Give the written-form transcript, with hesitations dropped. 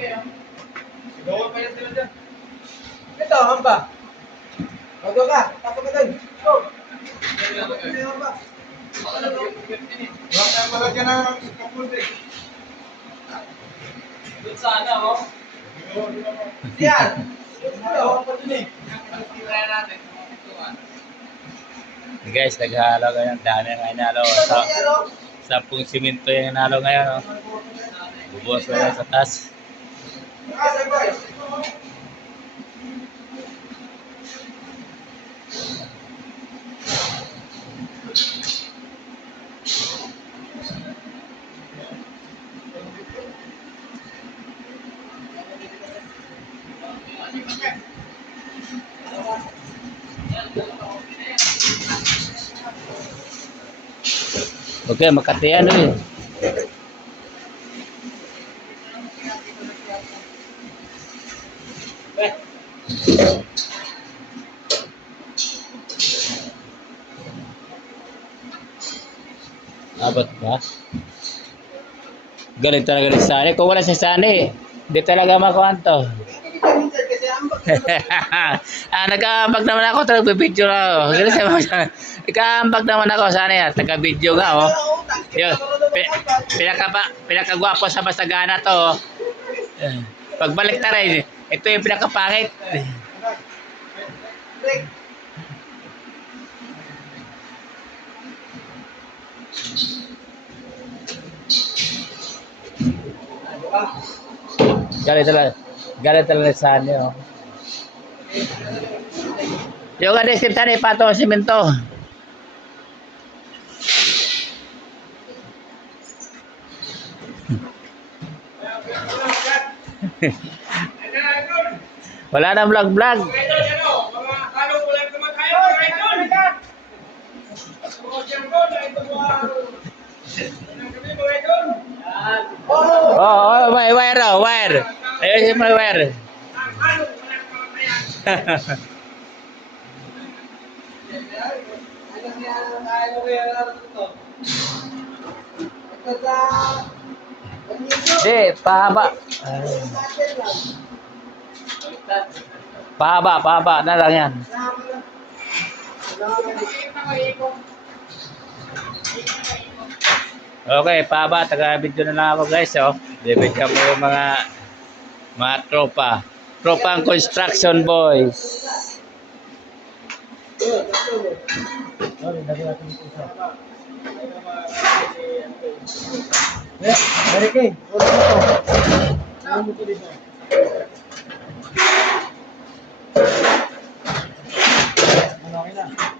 Sigawan pa yan sila dyan. Ito, hamba. Bago ka, tapos ka doon. Go. Hamba. Huwag tayo malagyan ng kapunti. Doon sana, oh. Yan. Ito, Guys, naghalo ngayon. Dami ang inalo. Sa 10 simento yung inalo ngayon. Oh. Bubuhos ko yan sa taas. Okay, Makati yan eh. Abot ba? Galing talaga ni Sani. Kung wala si Sani, hindi talaga makuha to. Nag-aambag naman ako, taga-video na ako. Nag-aambag naman ako, Sani. Taga-video nga, oh. Yun, pinakagwapo sa Basagana to. Oh. Pagbalik na rin, ito yung pinakapangit. Galit talaga sa ano. Yung adhesive tani pato simento. Wala na vlog. Oh, may wire. Ayun may wire. Di, pahaba. Pahaba na lang yan. Okay, pahaba. Taga-video na lang ako guys. Oh. Bibigyan ko yung mga tropa. Tropang construction boys. Eric, ano mo dito? Ano, okay na?